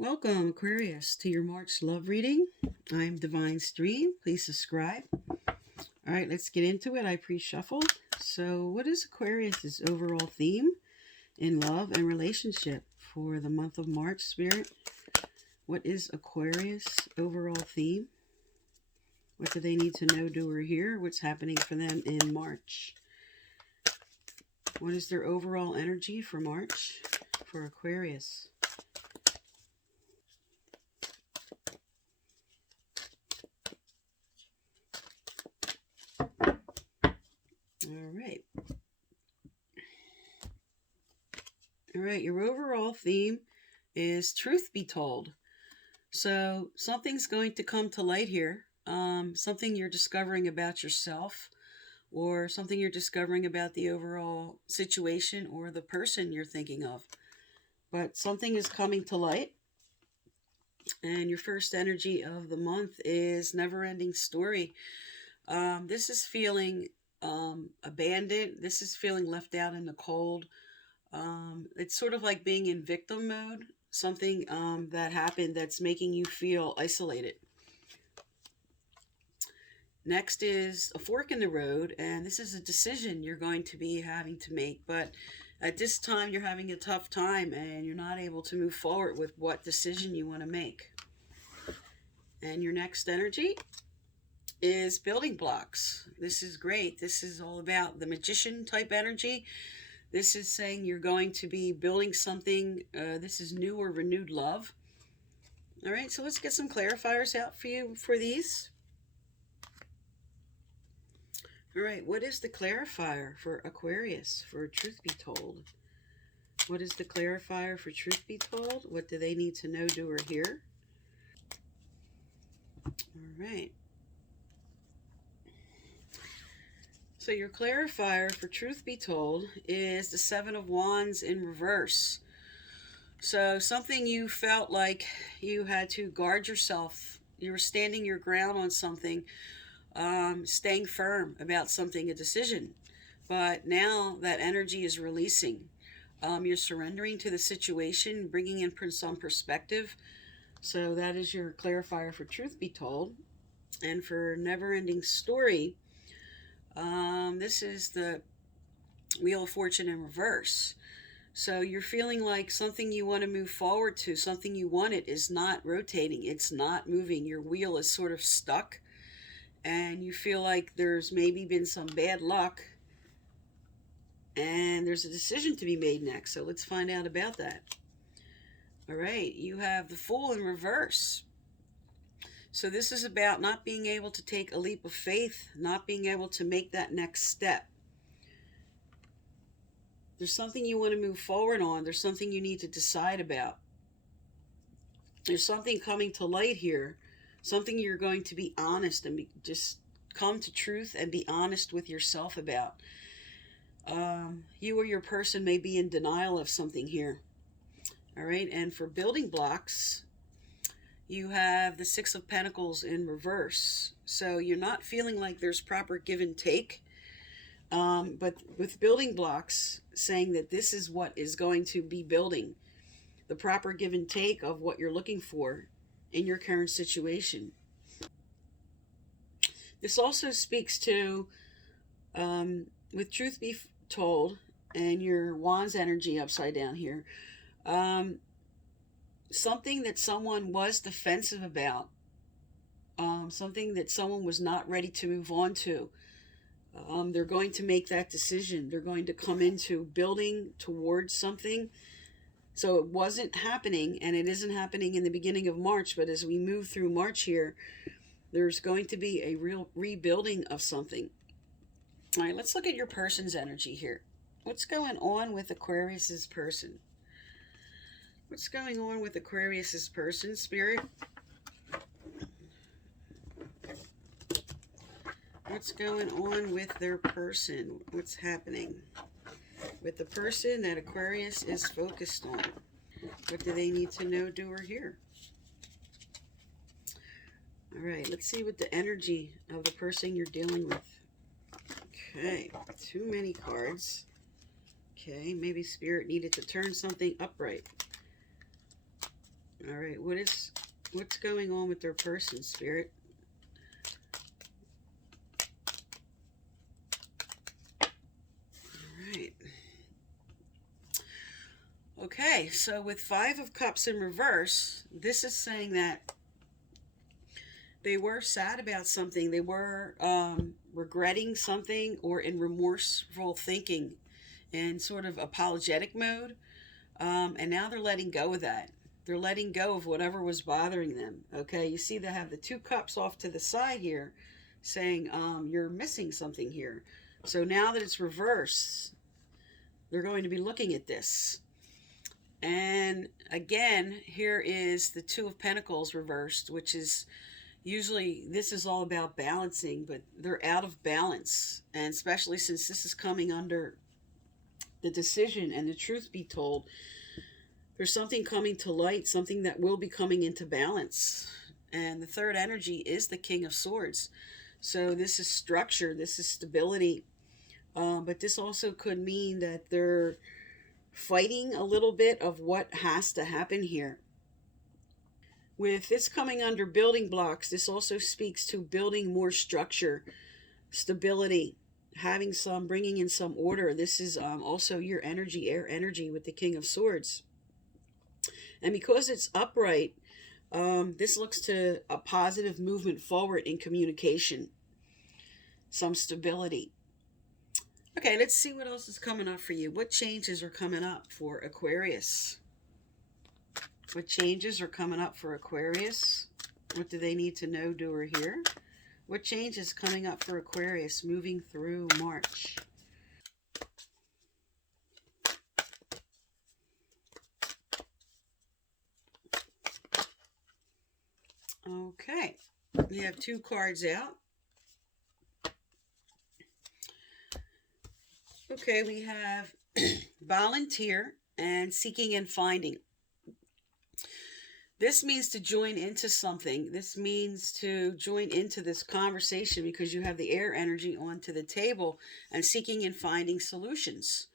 Welcome, Aquarius, to your March love reading. I'm Divine Stream. Please subscribe. All right, let's get into it. I pre-shuffled. So, what is Aquarius's overall theme in love and relationship for the month of March, Spirit? What is Aquarius' overall theme? What do they need to know, do, or hear? What's happening for them in March? What is their overall energy for March for Aquarius? All right, your overall theme is truth be told. So something's going to come to light here. Something you're discovering about yourself, or something you're discovering about the overall situation or the person you're thinking of. But something is coming to light. And your first energy of the month is never-ending story. This is feeling abandoned. This is feeling left out in the cold. It's sort of like being in victim mode. Something that happened that's making you feel isolated. Next is a fork in the road, and this is a decision you're going to be having to make. But at this time, you're having a tough time, and you're not able to move forward with what decision you want to make. And your next energy is building blocks. This is great. This is all about the magician type energy. This is saying you're going to be building something. This is new or renewed love. All right, so let's get some clarifiers out for you for these. All right, what is the clarifier for Aquarius for truth be told? What is the clarifier for truth be told? What do they need to know, do, or hear? All right. So your clarifier for truth be told is the Seven of Wands in reverse. So something you felt like you had to guard yourself. You were standing your ground on something, staying firm about something, a decision. But now that energy is releasing. You're surrendering to the situation, bringing in some perspective. So that is your clarifier for truth be told. And for never-ending story, this is the Wheel of Fortune in reverse. So you're feeling like something you want to move forward to, something you wanted is not rotating. It's not moving. Your wheel is sort of stuck. And you feel like there's maybe been some bad luck. And there's a decision to be made next. So let's find out about that. All right. You have the Fool in reverse. So this is about not being able to take a leap of faith, not being able to make that next step. There's something you want to move forward on. There's something you need to decide about. There's something coming to light here. Something you're going to be honest and just come to truth and be honest with yourself about. You or your person may be in denial of something here. All right. And for building blocks, you have the Six of Pentacles in reverse. So you're not feeling like there's proper give and take. But with building blocks, saying that this is what is going to be building. The proper give and take of what you're looking for in your current situation. This also speaks to, with truth be told, and your Wands energy upside down here, something that someone was defensive about, something that someone was not ready to move on to. They're going to make that decision. They're going to come into building towards something. So it wasn't happening, and it isn't happening in the beginning of March, but as we move through March here, there's going to be a real rebuilding of something. All right, let's look at your person's energy here. What's going on with Aquarius's person? What's going on with Aquarius's person, Spirit? What's going on with their person? What's happening with the person that Aquarius is focused on? What do they need to know, do, or hear? All right, let's see what the energy of the person you're dealing with. Okay, too many cards. Okay, maybe Spirit needed to turn something upright. All right, what's going on with their person, Spirit? All right. Okay, so with Five of Cups in reverse, this is saying that they were sad about something. They were regretting something or in remorseful thinking in sort of apologetic mode. And now they're letting go of that. They're letting go of whatever was bothering them. Okay, you see they have the two cups off to the side here saying you're missing something here. So now that it's reversed, they're going to be looking at this. And again, here is the Two of Pentacles reversed, which is usually this is all about balancing, but they're out of balance. And especially since this is coming under the decision and the truth be told, there's something coming to light, something that will be coming into balance. And the third energy is the King of Swords. So this is structure, this is stability. But this also could mean that they're fighting a little bit of what has to happen here. With this coming under building blocks, this also speaks to building more structure, stability, bringing in some order. This is also your energy, air energy with the King of Swords. And because it's upright, this looks to a positive movement forward in communication, some stability. Okay, let's see what else is coming up for you. What changes are coming up for Aquarius? What changes are coming up for Aquarius? What do they need to know, do, or hear? What changes coming up for Aquarius moving through March? Okay, we have two cards out. Okay, we have volunteer and seeking and finding. This means to join into something. This means to join into this conversation because you have the air energy onto the table and seeking and finding solutions.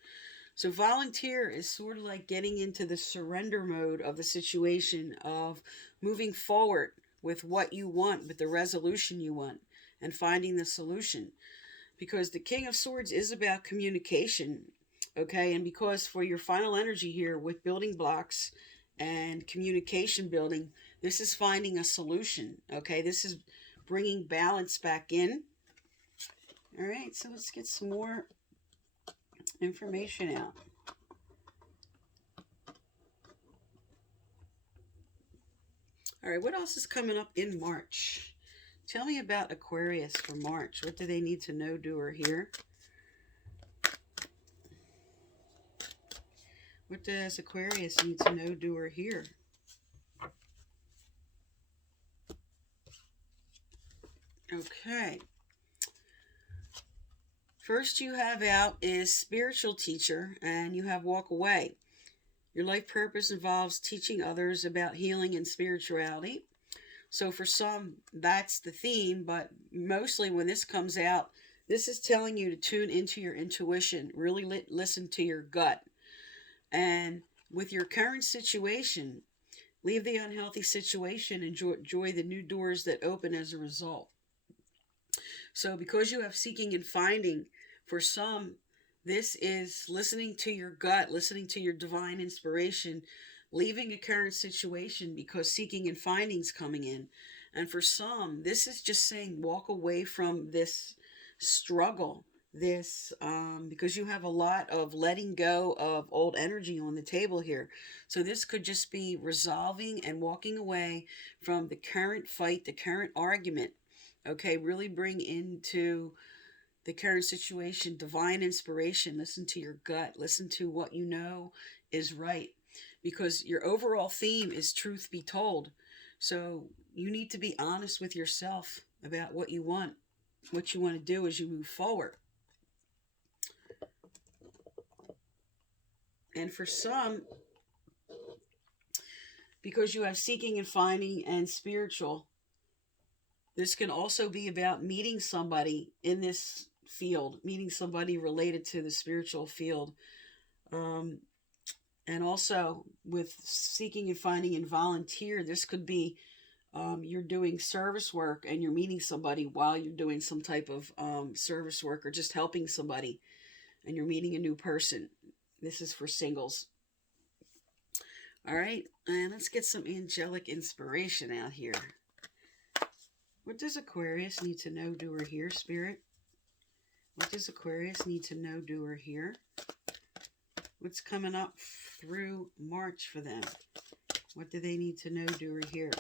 So volunteer is sort of like getting into the surrender mode of the situation, of moving forward with what you want, with the resolution you want, and finding the solution. Because the King of Swords is about communication, okay? And because for your final energy here with building blocks and communication building, this is finding a solution, okay? This is bringing balance back in. All right, so let's get some more information out. All right, what else is coming up in March? Tell me about Aquarius for March. What do they need to know, do, or hear? What does Aquarius need to know, do, or hear? Okay. First you have out is spiritual teacher, and you have walk away. Your life purpose involves teaching others about healing and spirituality. So for some, that's the theme, but mostly when this comes out, this is telling you to tune into your intuition, really listen to your gut. And with your current situation, leave the unhealthy situation and enjoy the new doors that open as a result. So because you have seeking and finding, for some, this is listening to your gut, listening to your divine inspiration, leaving a current situation because seeking and finding is coming in. And for some, this is just saying walk away from this struggle, because you have a lot of letting go of old energy on the table here. So this could just be resolving and walking away from the current fight, the current argument. Okay, really bring into the current situation divine inspiration. Listen to your gut, listen to what you know is right, because your overall theme is truth be told. So you need to be honest with yourself about what you want to do as you move forward. And for some, because you have seeking and finding and spiritual, this can also be about meeting somebody in this field, meeting somebody related to the spiritual field. And also with seeking and finding and volunteer, this could be you're doing service work and you're meeting somebody while you're doing some type of service work or just helping somebody and you're meeting a new person. This is for singles. All right, and let's get some angelic inspiration out here. What does Aquarius need to know, do, or hear, Spirit? What does Aquarius need to know, do, or hear? What's coming up through March for them? What do they need to know, do, or hear?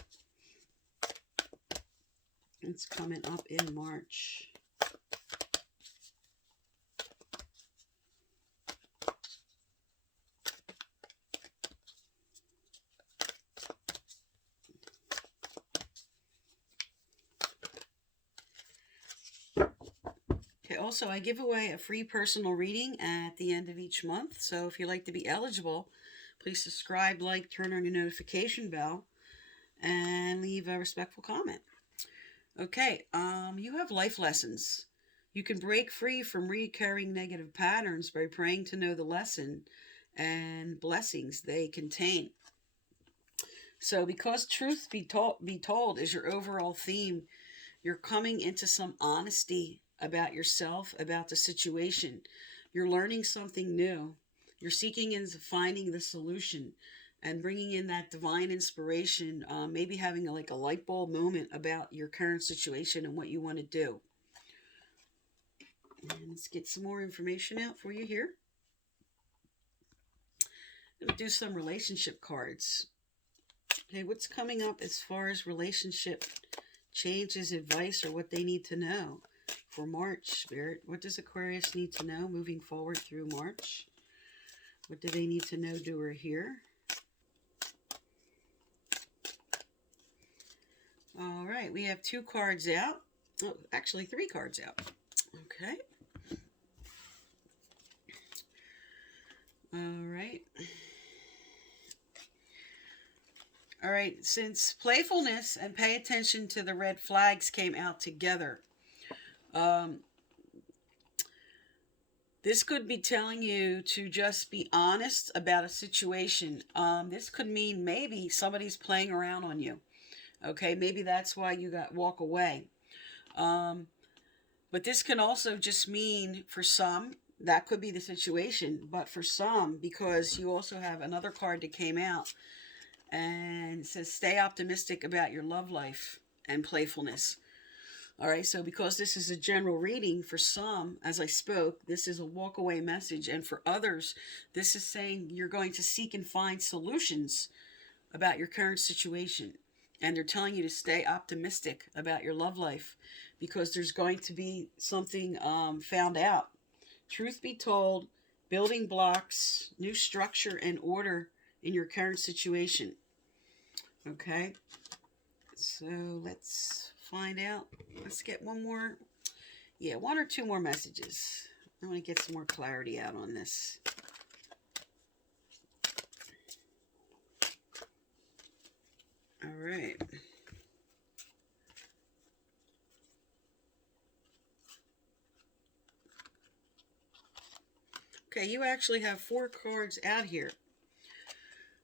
It's coming up in March. Okay, also, I give away a free personal reading at the end of each month. So if you'd like to be eligible, please subscribe, like, turn on your notification bell, and leave a respectful comment. Okay, you have life lessons. You can break free from recurring negative patterns by praying to know the lesson and blessings they contain. So because truth be told is your overall theme, you're coming into some honesty about yourself, about the situation. You're learning something new. You're seeking and finding the solution and bringing in that divine inspiration, maybe having like a light bulb moment about your current situation and what you want to do. And let's get some more information out for you here. I'm going to do some relationship cards. Okay, what's coming up as far as relationship changes, advice, or what they need to know for March, Spirit? What does Aquarius need to know moving forward through March? What do they need to know, do, or hear? All right, we have 2 cards out. Oh, actually 3 cards out. Okay. All right. All right, since playfulness and pay attention to the red flags came out together, this could be telling you to just be honest about a situation. This could mean maybe somebody's playing around on you. Okay, maybe that's why you walk away. But this can also just mean for some, that could be the situation. But for some, because you also have another card that came out and it says stay optimistic about your love life and playfulness. All right, so because this is a general reading, for some, as I spoke, this is a walk away message. And for others, this is saying you're going to seek and find solutions about your current situation. And they're telling you to stay optimistic about your love life because there's going to be something found out. Truth be told, building blocks, new structure and order in your current situation. Okay, so let's find out. Let's get one more. Yeah, 1 or 2 more messages. I want to get some more clarity out on this. All right. Okay, you actually have 4 cards out here.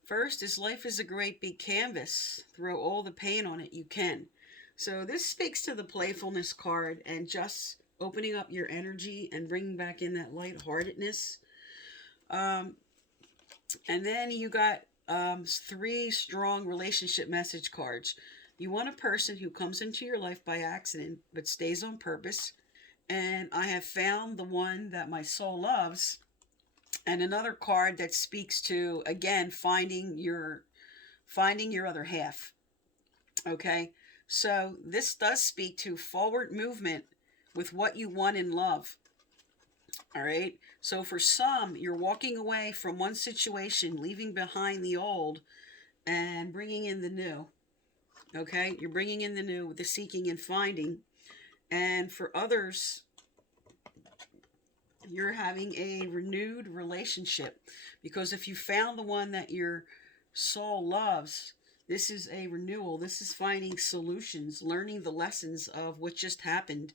First is life is a great big canvas. Throw all the paint on it you can. So this speaks to the playfulness card and just opening up your energy and bringing back in that lightheartedness. And then you got 3 strong relationship message cards. You want a person who comes into your life by accident but stays on purpose. And I have found the one that my soul loves. And another card that speaks to, again, finding your other half. Okay, so this does speak to forward movement with what you want in love. All right, so for some, you're walking away from one situation, leaving behind the old and bringing in the new. Okay, you're bringing in the new with the seeking and finding. And for others, you're having a renewed relationship, because if you found the one that your soul loves, this is a renewal. This is finding solutions, learning the lessons of what just happened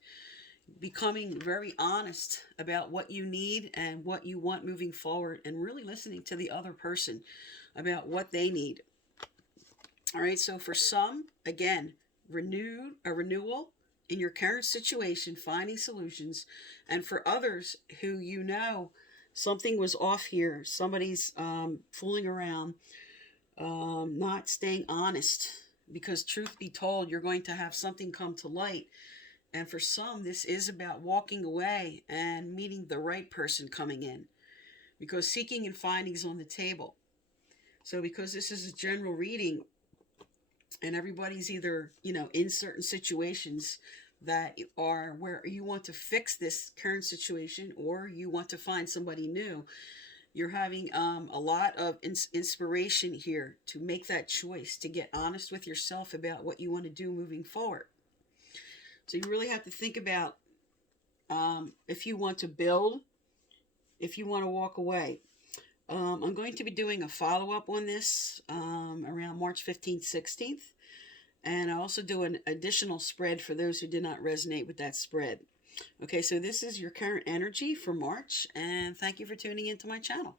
becoming very honest about what you need and what you want moving forward, and really listening to the other person about what they need. All right, so for some, again, a renewal in your current situation, finding solutions. And for others who something was off here, somebody's fooling around, not staying honest, because truth be told, you're going to have something come to light. And for some, this is about walking away and meeting the right person coming in, because seeking and finding is on the table. So because this is a general reading, and everybody's either, in certain situations that are where you want to fix this current situation, or you want to find somebody new, you're having a lot of inspiration here to make that choice, to get honest with yourself about what you want to do moving forward. So you really have to think about if you want to build, if you want to walk away. I'm going to be doing a follow-up on this around March 15th, 16th. And I also do an additional spread for those who did not resonate with that spread. Okay, so this is your current energy for March, and thank you for tuning into my channel.